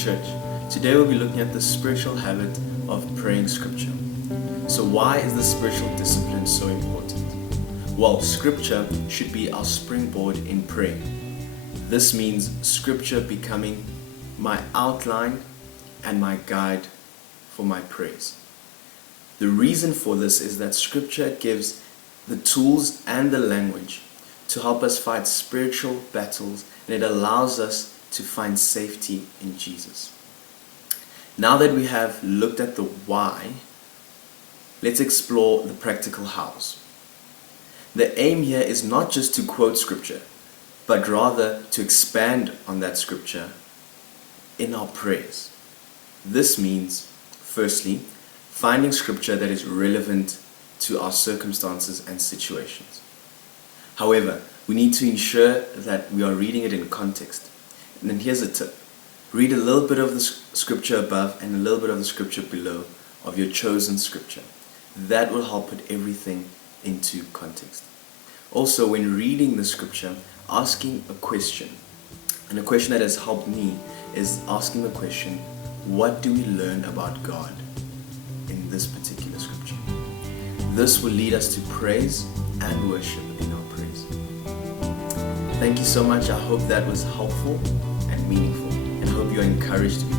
Church. Today we'll be looking at the spiritual habit of praying scripture. So why is the spiritual discipline so important? Well, scripture should be our springboard in praying. This means scripture becoming my outline and my guide for my prayers. The reason for this is that scripture gives the tools and the language to help us fight spiritual battles, and it allows us to find safety in Jesus. Now that we have looked at the why, let's explore the practical hows. The aim here is not just to quote scripture, but rather to expand on that scripture in our prayers. This means, firstly, finding scripture that is relevant to our circumstances and situations. However, we need to ensure that we are reading it in context. And then here's a tip. Read a little bit of the scripture above and a little bit of the scripture below of your chosen scripture. That will help put everything into context. Also, when reading the scripture, asking a question. And a question that has helped me is asking the question, what do we learn about God in this particular scripture? This will lead us to praise and worship in our praise. Thank you so much. I hope that was helpful and meaningful, and hope you are encouraged to be